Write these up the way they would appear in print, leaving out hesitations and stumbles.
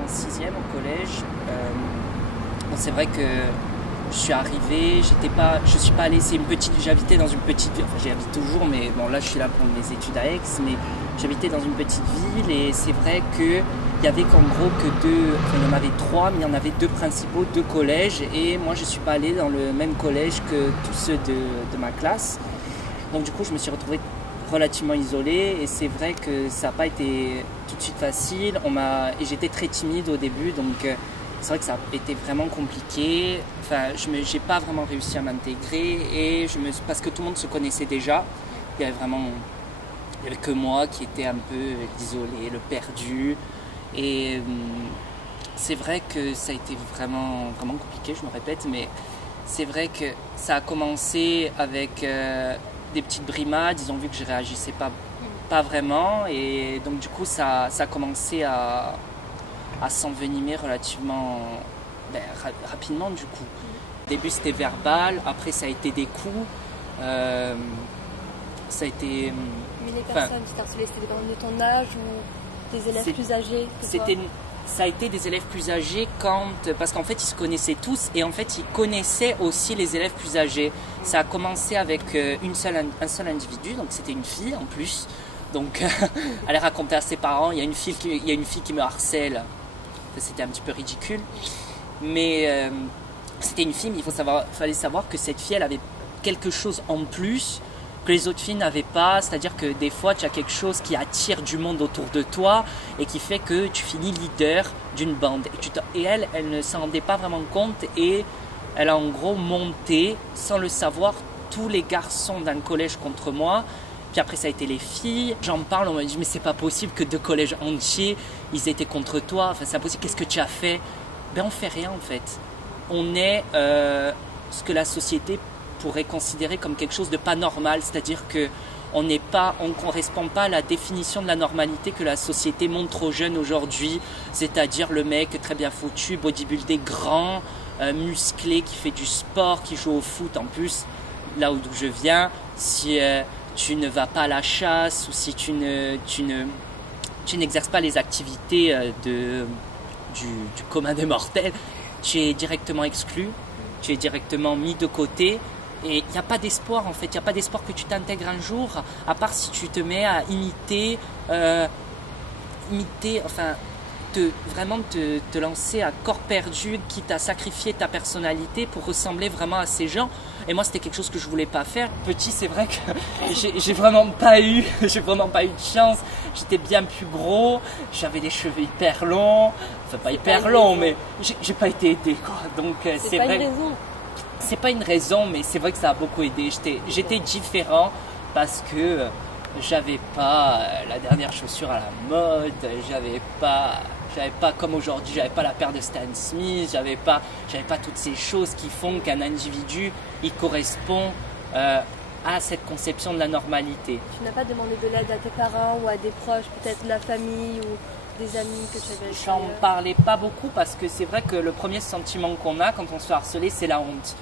en 6e au collège. Bon, c'est vrai que je suis arrivé, je suis pas allé, j'habitais dans une petite ville, enfin j'habite toujours, mais bon là je suis là pour mes études à Aix, mais j'habitais dans une petite ville et c'est vrai qu'il y avait qu'en gros que il y en avait 3, mais il y en avait 2 principaux, 2 collèges et moi je suis pas allé dans le même collège que tous ceux de ma classe. Donc du coup je me suis retrouvé relativement isolé et c'est vrai que ça n'a pas été tout de suite facile, et j'étais très timide au début, donc c'est vrai que ça a été vraiment compliqué. Enfin, j'ai pas vraiment réussi à m'intégrer parce que tout le monde se connaissait déjà. Il y avait que moi qui était un peu l'isolé, le perdu. Et c'est vrai que ça a été vraiment, vraiment compliqué, je me répète, mais c'est vrai que ça a commencé avec des petites brimades. Ils ont vu que je réagissais pas vraiment. Et donc du coup, ça a commencé à s'envenimer relativement rapidement du coup. Au début c'était verbal, après ça a été des coups, ça a été... Mais les personnes qui t'harcelaient, c'était des personnes de ton âge ou des élèves plus âgés que toi? Ça a été des élèves plus âgés parce qu'en fait ils se connaissaient tous et en fait ils connaissaient aussi les élèves plus âgés. Ça a commencé avec un seul individu, donc c'était une fille en plus. Donc elle racontait à ses parents, il y a une fille qui me harcèle. C'était un petit peu ridicule, mais c'était une fille, mais fallait savoir que cette fille, elle avait quelque chose en plus que les autres filles n'avaient pas, c'est-à-dire que des fois, tu as quelque chose qui attire du monde autour de toi et qui fait que tu finis leader d'une bande. Et elle ne s'en rendait pas vraiment compte et elle a en gros monté, sans le savoir, tous les garçons d'un collège contre moi. Puis après ça a été les filles, j'en parle, on m'a dit mais c'est pas possible que 2 collèges entiers ils étaient contre toi, enfin c'est impossible, qu'est-ce que tu as fait? Ben on fait rien en fait, on est ce que la société pourrait considérer comme quelque chose de pas normal, c'est-à-dire que on ne correspond pas à la définition de la normalité que la société montre aux jeunes aujourd'hui, c'est-à-dire le mec très bien foutu, bodybuildé, grand, musclé, qui fait du sport, qui joue au foot en plus, là d'où je viens, si... tu ne vas pas à la chasse ou si tu n'exerces pas les activités du commun des mortels, tu es directement exclu, tu es directement mis de côté et il n'y a pas d'espoir en fait, il n'y a pas d'espoir que tu t'intègres un jour, à part si tu te mets à imiter, enfin vraiment te lancer à corps perdu, quitte à sacrifier ta personnalité pour ressembler vraiment à ces gens. Et moi, c'était quelque chose que je voulais pas faire. Petit, c'est vrai que j'ai vraiment pas eu de chance. J'étais bien plus gros, j'avais des cheveux hyper longs, enfin pas hyper longs, mais j'ai pas été aidé quoi. Donc c'est vrai. Une raison. C'est pas une raison, mais c'est vrai que ça a beaucoup aidé. J'étais différent parce que j'avais pas la dernière chaussure à la mode, j'avais pas comme aujourd'hui, j'avais pas la paire de Stan Smith, j'avais pas toutes ces choses qui font qu'un individu il correspond à cette conception de la normalité. Tu n'as pas demandé de l'aide à tes parents ou à des proches, peut-être de la famille ou des amis que tu avais? J'en parlais pas beaucoup parce que c'est vrai que le premier sentiment qu'on a quand on se fait harceler, c'est la honte.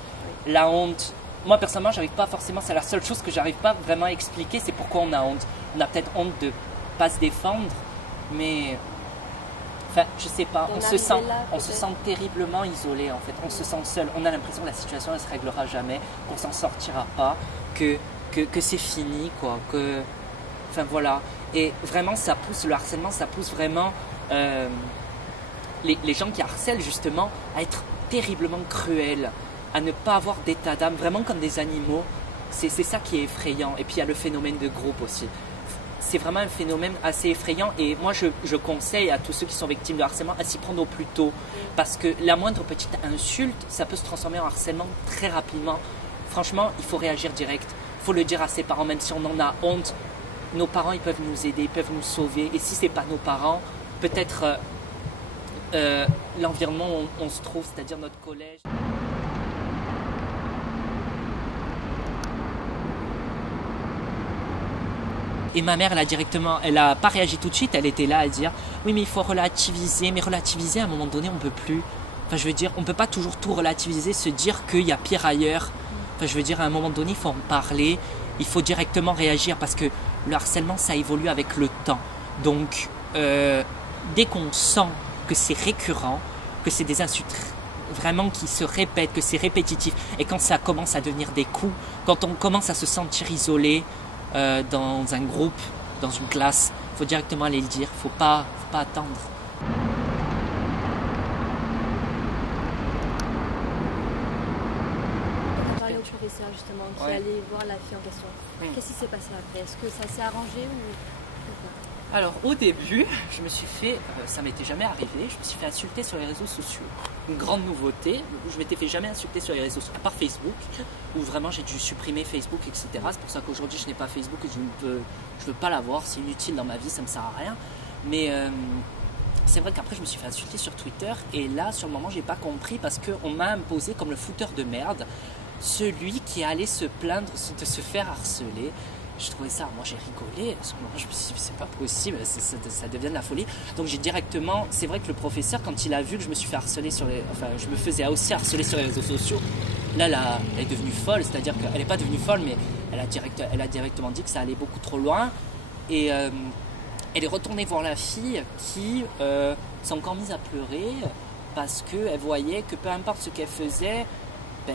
Oui. La honte. Moi personnellement, j'arrive pas forcément, c'est la seule chose que j'arrive pas vraiment à expliquer, c'est pourquoi on a honte. On a peut-être honte de pas se défendre, mais enfin, je sais pas, on se sent terriblement isolé en fait, on se sent seul, on a l'impression que la situation ne se réglera jamais, qu'on s'en sortira pas, que c'est fini quoi, enfin voilà, et vraiment ça pousse, le harcèlement ça pousse vraiment les gens qui harcèlent justement à être terriblement cruels, à ne pas avoir d'état d'âme, vraiment comme des animaux, c'est ça qui est effrayant, et puis il y a le phénomène de groupe aussi. C'est vraiment un phénomène assez effrayant et moi je conseille à tous ceux qui sont victimes de harcèlement à s'y prendre au plus tôt parce que la moindre petite insulte ça peut se transformer en harcèlement très rapidement. Franchement il faut réagir direct, il faut le dire à ses parents même si on en a honte. Nos parents ils peuvent nous aider, ils peuvent nous sauver et si ce n'est pas nos parents, peut-être l'environnement où on se trouve, c'est-à-dire notre collège. Et ma mère, elle a pas réagi tout de suite, elle était là à dire « Oui, mais il faut relativiser. » Mais relativiser, à un moment donné, on ne peut plus. Enfin, je veux dire, on ne peut pas toujours tout relativiser, se dire qu'il y a pire ailleurs. Enfin, je veux dire, à un moment donné, il faut en parler, il faut directement réagir parce que le harcèlement, ça évolue avec le temps. Donc, dès qu'on sent que c'est récurrent, que c'est des insultes vraiment qui se répètent, que c'est répétitif. Et quand ça commence à devenir des coups, quand on commence à se sentir isolé dans un groupe, dans une classe, il faut directement aller le dire, faut pas attendre. Au professeur justement qui allait voir la fille en question. Qu'est-ce qui s'est passé après? Est-ce que ça s'est arrangé ou... Alors au début, je me suis fait, ça m'était jamais arrivé, je me suis fait insulter sur les réseaux sociaux. Une grande nouveauté, je m'étais fait jamais insulter sur les réseaux sociaux, à part Facebook, où vraiment j'ai dû supprimer Facebook, etc. C'est pour ça qu'aujourd'hui je n'ai pas Facebook et je veux pas l'avoir, c'est inutile dans ma vie, ça me sert à rien. Mais c'est vrai qu'après je me suis fait insulter sur Twitter et là sur le moment j'ai pas compris parce qu'on m'a imposé comme le fouteur de merde, celui qui allait se plaindre de se faire harceler. Je trouvais ça, moi j'ai rigolé, à ce moment je me suis dit c'est pas possible, ça devient de la folie. Donc j'ai directement, c'est vrai que le professeur quand il a vu que je me suis fait harceler je me faisais aussi harceler sur les réseaux sociaux, là elle est devenue folle, c'est-à-dire qu'elle n'est pas devenue folle mais elle a directement dit que ça allait beaucoup trop loin et elle est retournée voir la fille qui s'est encore mise à pleurer parce qu'elle voyait que peu importe ce qu'elle faisait,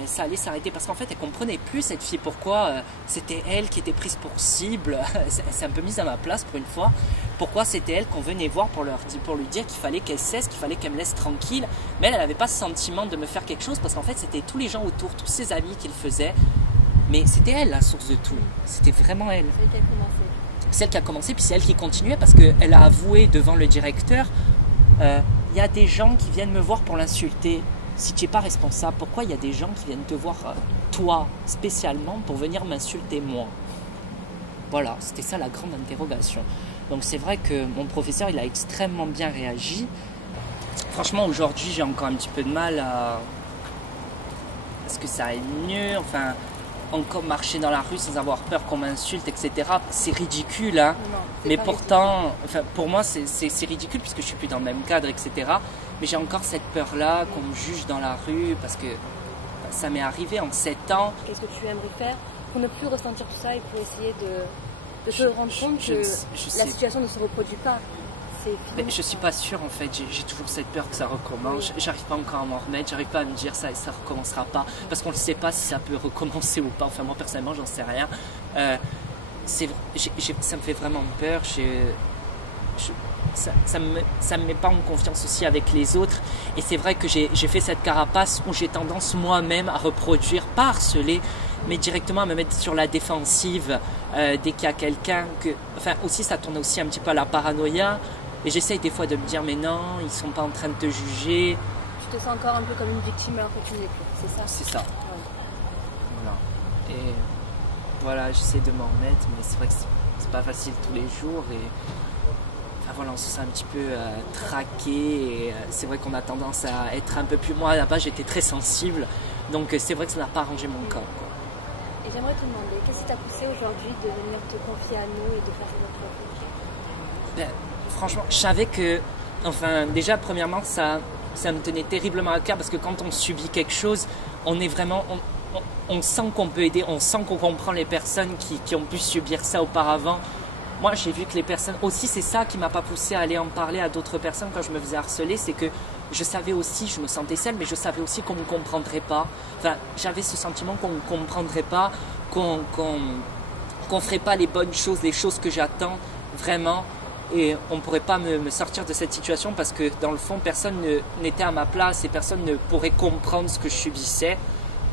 ça allait s'arrêter parce qu'en fait elle comprenait plus cette fille pourquoi c'était elle qui était prise pour cible. Elle s'est un peu mise à ma place pour une fois, pourquoi c'était elle qu'on venait voir pour lui dire qu'il fallait qu'elle cesse, qu'il fallait qu'elle me laisse tranquille, mais elle n'avait pas ce sentiment de me faire quelque chose parce qu'en fait c'était tous les gens autour, tous ses amis qui le faisaient, mais c'était elle la source de tout, c'était vraiment elle. Celle qui a commencé, puis c'est elle qui continuait parce qu'elle a avoué devant le directeur, y a des gens qui viennent me voir pour l'insulter. Si tu n'es pas responsable, pourquoi il y a des gens qui viennent te voir, toi, spécialement, pour venir m'insulter moi? Voilà, c'était ça la grande interrogation. Donc c'est vrai que mon professeur, il a extrêmement bien réagi. Franchement, aujourd'hui, j'ai encore un petit peu de mal à ce que ça aille mieux. Enfin, encore marcher dans la rue sans avoir peur qu'on m'insulte, etc. C'est ridicule, hein. Non, mais pourtant, pour moi, c'est ridicule puisque je suis plus dans le même cadre, etc. Mais j'ai encore cette peur-là qu'on me juge dans la rue parce que ça m'est arrivé en 7 ans. Qu'est-ce que tu aimerais faire pour ne plus ressentir tout ça et pour essayer de te rendre compte que la situation ne se reproduit pas? Mais je suis pas sûre en fait, j'ai toujours cette peur que ça recommence, j'arrive pas encore à m'en remettre, j'arrive pas à me dire ça recommencera pas, parce qu'on ne sait pas si ça peut recommencer ou pas, enfin moi personnellement j'en sais rien. Ça me fait vraiment peur, ça me met pas en confiance aussi avec les autres, et c'est vrai que j'ai fait cette carapace où j'ai tendance moi-même à reproduire, pas harceler, mais directement à me mettre sur la défensive dès qu'il y a quelqu'un enfin aussi ça tourne aussi un petit peu à la paranoïa. Et j'essaye des fois de me dire, mais non, ils sont pas en train de te juger. Tu te sens encore un peu comme une victime alors que tu l'es plus, c'est ça? C'est ça. Ouais. Voilà. Et voilà, j'essaie de m'en remettre, mais c'est vrai que c'est pas facile tous les jours. Et enfin, voilà, on se sent un petit peu traqué. Et c'est vrai qu'on a tendance à être un peu plus... Moi, là-bas, j'étais très sensible. Donc c'est vrai que ça n'a pas arrangé mon corps, quoi. Et j'aimerais te demander, qu'est-ce qui t'a poussé aujourd'hui de venir te confier à nous et de faire notre projet? Franchement, je savais que, enfin, déjà, premièrement, ça me tenait terriblement à cœur parce que quand on subit quelque chose, on est vraiment, on sent qu'on peut aider, on sent qu'on comprend les personnes qui ont pu subir ça auparavant. Moi, j'ai vu que les personnes, aussi, c'est ça qui m'a pas poussé à aller en parler à d'autres personnes quand je me faisais harceler, c'est que je savais aussi, je me sentais seule, mais je savais aussi qu'on me comprendrait pas. Enfin, j'avais ce sentiment qu'on me comprendrait pas, qu'on ferait pas les bonnes choses, les choses que j'attends vraiment. Et on ne pourrait pas me sortir de cette situation parce que dans le fond, personne n'était à ma place et personne ne pourrait comprendre ce que je subissais.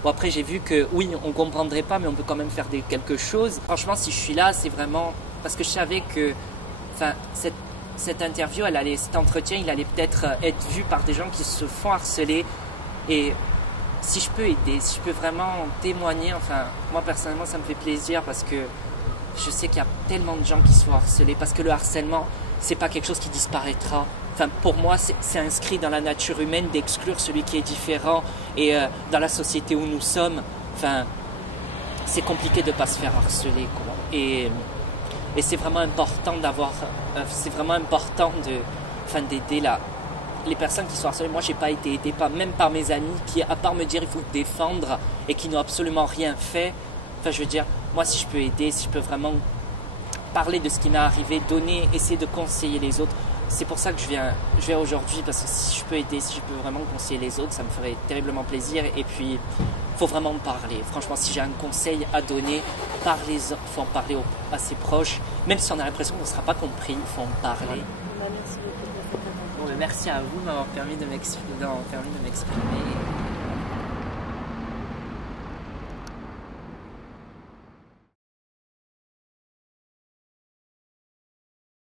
Bon, après, j'ai vu que oui, on ne comprendrait pas, mais on peut quand même faire quelque chose. Franchement, si je suis là, c'est vraiment parce que je savais que cette interview, cet entretien, il allait peut-être être vu par des gens qui se font harceler. Et si je peux aider, si je peux vraiment témoigner, enfin, moi personnellement, ça me fait plaisir parce que je sais qu'il y a tellement de gens qui se font harceler parce que le harcèlement, c'est pas quelque chose qui disparaîtra. Enfin, pour moi, c'est inscrit dans la nature humaine d'exclure celui qui est différent et dans la société où nous sommes, enfin, c'est compliqué de pas se faire harceler, quoi. Et c'est vraiment important d'aider les personnes qui sont harcelées. Moi, j'ai pas été aidé même par mes amis qui, à part me dire il faut te défendre et qui n'ont absolument rien fait. Enfin, je veux dire, moi, si je peux aider, si je peux vraiment parler de ce qui m'est arrivé, essayer de conseiller les autres, c'est pour ça que je viens aujourd'hui, parce que si je peux aider, si je peux vraiment conseiller les autres, ça me ferait terriblement plaisir. Et puis, faut vraiment me parler. Franchement, si j'ai un conseil à donner, faut en parler à ses proches. Même si on a l'impression qu'on ne sera pas compris, il faut en parler. Merci beaucoup de votre attention. Merci à vous de m'avoir permis de m'exprimer.